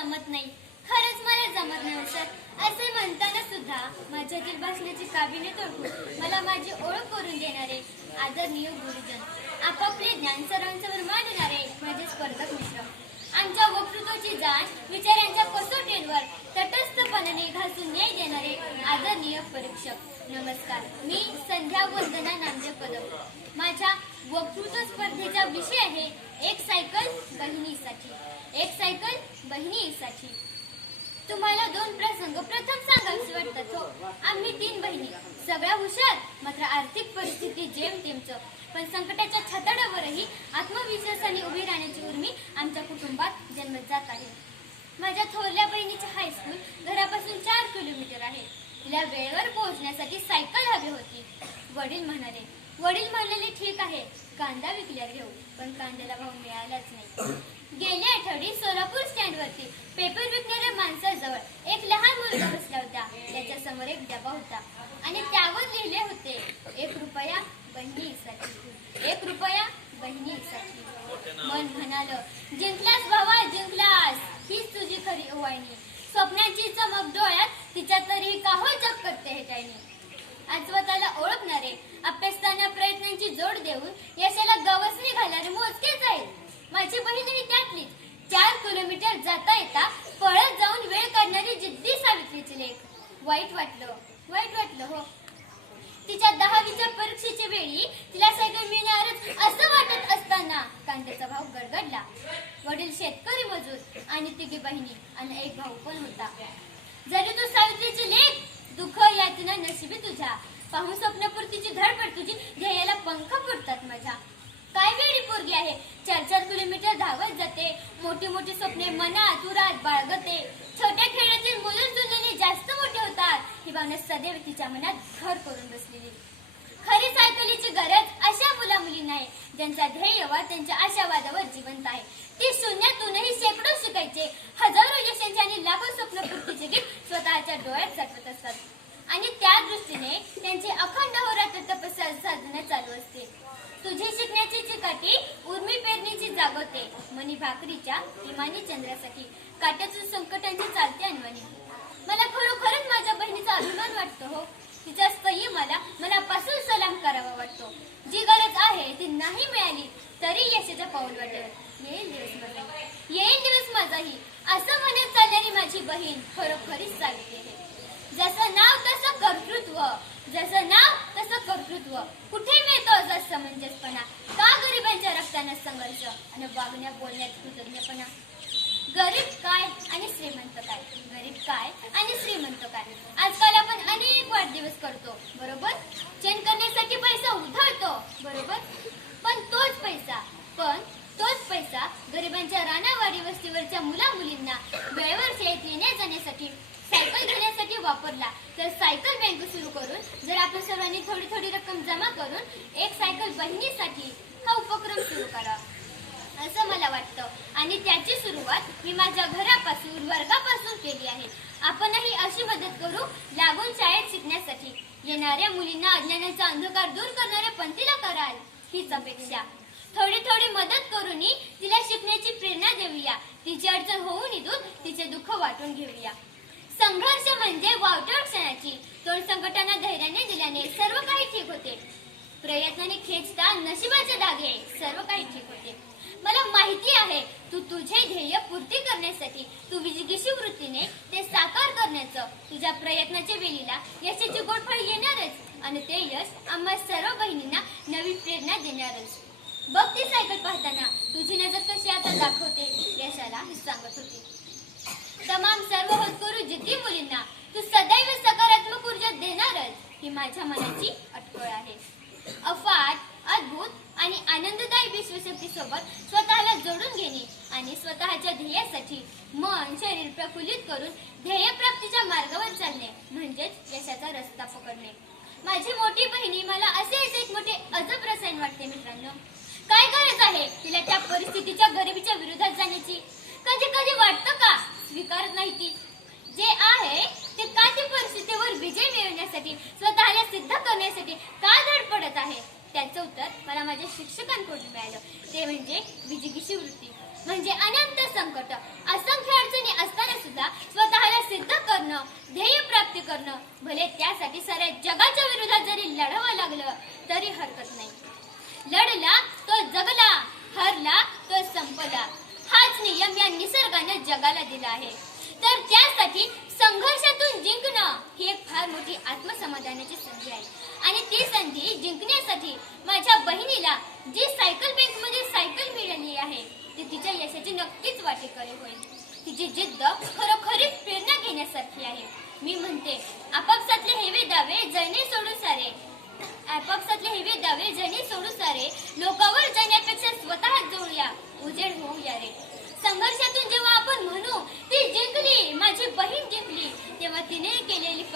जमत नाही. खरंच मला जमत नाही सर असे म्हणताना सुद्धा माझ्यातील बसण्याची काबिने ओळखून मला माझी ओळख करून देणारे आदरणीय गुरुजन आपापले ज्ञान सर्वांसमोर मांडणारे माझे स्पर्धक मित्र. आमच्या वक्तृत्वाची जाण विचारांच्या कसोटींवर तर तटस्थपणाने घासून न्याय देणारे आदरणीय परीक्षक. नमस्कार. मी संध्या वंदना नामदेव पदक माझ्या वक्तृत्व स्पर्धेचा विषय आहे एक सायकल बहिणीसाठी. एक सायकल बहिणीसाठी. तुम्हाला दोन प्रसंग. प्रथम सांगायचे वाटतात हो? आम्ही तीन बहिणी. सगळ्या हुशार मात्र आर्थिक परिस्थिती जेमतेमच पण संकटाच्या छताडावरही आत्मविश्वासाने उभी राहण्याची उर्मी आमच्या कुटुंबात जन्मत जात आहे. माझ्या थोरल्या बहिणीचे हायस्कूल घरापासून चार किलोमीटर आहे. तिला वेळेवर पोहोचण्यासाठी सायकल हवी होती. वडील म्हणाले वडील म्हणाले ठीक आहे कांदा विकल्यावर घेऊ पण कांद्याला भाव मिळालाच नाही. गेल्या आठवडी सोलापूर स्टँडवरती पेपर विकणाऱ्या माणसाजवळ एक लहान मुलगा बसला होता. त्याच्यासमोर एक डबा होता आणि त्यावर लिहिले होते एक रुपया बहिणीसाठी एक रुपया बहिणीसाठी. मन म्हणाल जिंकलास भावा जिंकलास. हीच तुझी खरी ओवाळणी स्वप्नाची चमक डोळ्यात तिच्या तरी का हो जग करते हे टाळणी आज स्वतःला ओळखणारे अभ्यासताना प्रयत्नांची जोड देऊन यशाला गवसणी घालणारे मोजकेच आहेत माझी बहीणही त्यातली. चार किलोमीटर जाता येता पळत जाऊन वेळ काढणारी जिद्दी सावित्रीची लेख. वाईट वाटलं वाईट वाटलं हो. तिच्या दहावीच्या परीक्षेच्या वेळी तिला सायकल मिळणारच असं वाटत असताना कांद्याचा भाव गडगडला वडील शेतकरी मजूर आणि तिघी बहिणी आणि एक भाऊ पण होता. जरी तू सावित्रीची लेख दुःख यातना नशिबी तुझ्या पाहून स्वप्नपूर्तीची धडपड तुझी ध्येयाला पंख फुटतात माझ्या. काय वेळी पोरगी आहे? चार चार किलोमीटर धावत जाते. मोठी मोठी स्वप्ने मनात उरात बाळगते. छोट्या खेळातील मुलं जुळलेली जास्त मोठे होतात. ही भावना सदैव तिच्या मनात घर करून बसलेली. खरी सायकलीची गरज अशा मुला मुलींना आहे ज्यांचा ध्येय व त्यांच्या आशावादावर जिवंत आहे. ती साठी उर्मी पेरणीची जागवते मनी भाकरीच्या इमानी चंद्रासाठी. काट्यातून संकटांची चालते अनवाणी मला खरोखरच माझ्या बहिणीचा अभिमान वाटतो हो. तिचा स्तयी मला मनापासून सलाम करावा वाटतो. जी गरज आहे ती नाही मिळाली तरी यशाचा पाऊल वाटेल. येईल दिवस माझा येईल दिवस माझाही. असं म्हणत चालणारी माझी बहीण खरोखरीच चालते. जसं नाव तसं कर्तृत्व. जसं नाव तसं कर्तृत्व. कुठे मिळतो असा समंजसपणा का गरिबांच्या रक्ताना संघर्ष आणि वागण्या बोलण्यात कृतज्ञपणा? गरीब काय आणि श्रीमंत काय? गरीब काय आणि श्रीमंत काय? आजकाल आपण अनेक वाढदिवस करतो बरोबर? चेन करण्यासाठी पैसा उधळतो बरोबर पण तोच पैसा पण तोच पैसा गरिबांच्या रानावाडी वस्तीवरच्या मुला मुलींना वेळेवर शाळेत येण्या जाण्यासाठी सायकल घेण्यासाठी वापरला तर सायकल बँक सुरू करून जर आपण सर्वांनी थोडी थोडी रक्कम जमा करून एक सायकल बहिणीसाठी हा उपक्रम सुरू करा. असं मला वाटतं. आणि त्याची सुरुवात मी माझ्या घरापासून वर्गापासून केली आहे. आपणही अशी मदत करू लागून शाळेत शिकण्यासाठी. येणाऱ्या मुलींना अज्ञानाचा अंधकार दूर करणाऱ्या पंथीला कराल हीच अपेक्षा. थोडी थोडी मदत करूनही तिला शिकण्याची प्रेरणा देऊया. तिची अडचण होऊन इथून तिचे दुःख वाटून घेऊया. संघर्ष म्हणजे वावटळ क्षणाची. तोंड संकटांना धैर्याने दिल्याने सर्व काही ठीक होते. प्रयत्नाने खेचता नशिबाचे धागे सर्व काही ठीक होते. मला माहिती आहे तू तुझे ध्येय पूर्ती करण्यासाठी तू विजिगीशी वृत्तीने ते साकार करण्याचं तुझ्या प्रयत्नाच्या वेळीला यशाचे गोडफळ येणारच आणि ते यश आम्हा सर्व बहिणींना नवी प्रेरणा देणारच. बघ ती सायकल पाहताना तुझी नजर कशी आता दाखवते यशाला सांगत होती. तमाम सर्व होतकरू जिद्दी मुलींना तू सदैव सकारात्मक ऊर्जा देणारच ही माझ्या मनाची अटकळ आहे. अफाट अद्भुत आणि आनंददायी विश्वशक्ती सोबत स्वतःला जोडून घेणे आणि स्वतःच्या ध्येयासाठी मन शरीर प्रफुल्लित करून ध्येय प्राप्तीच्या मार्गावर चालणे म्हणजेच यशाचा रस्ता पकडणे. माझी मोठी बहिणी मला करण्यासाठी स्वतःला सिद्ध करण्यासाठी का धडपडत आहे? त्याचं उत्तर मला माझ्या शिक्षकांकडून मिळालं. ते म्हणजे विजिगीशी वृत्ती. म्हणजे अनंत संकट. असंख्य अडचणी असताना सुद्धा स्वतःला सिद्ध करणं ध्येय प्राप्ती करणं भले त्यासाठी सगळ्या जगाच्या विरोधात जरी लढावं लागलं तरी हरकत नाही. लढला तो जगला हरला तो संपला. हाच नियम या निसर्गाने जगाला दिला आहे. तर त्यासाठी मोठी आत्मसमाधानाची संधी आहे. आणि ती संधी जिंकण्यासाठी माझ्या बहिणीला जी सायकल बँकमध्ये सायकल मिळाली आहे ती तिच्या यशाची नक्कीच वाटेकरी होईल. तिची जिद्द खरोखरीच प्रेरणा घेण्यासारखी आहे. मी म्हणते आपापसातले हेवे दावे जळणे सोडू सारे. आपापसातले हेवे दावे जणे सोडू सारे. लोकांवर जाण्यापेक्षा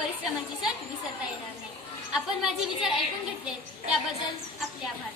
परिश्रमांची सर विसरता येणार नाही. आपण माझे विचार ऐकून घेतले त्याबद्दल आपले आभार.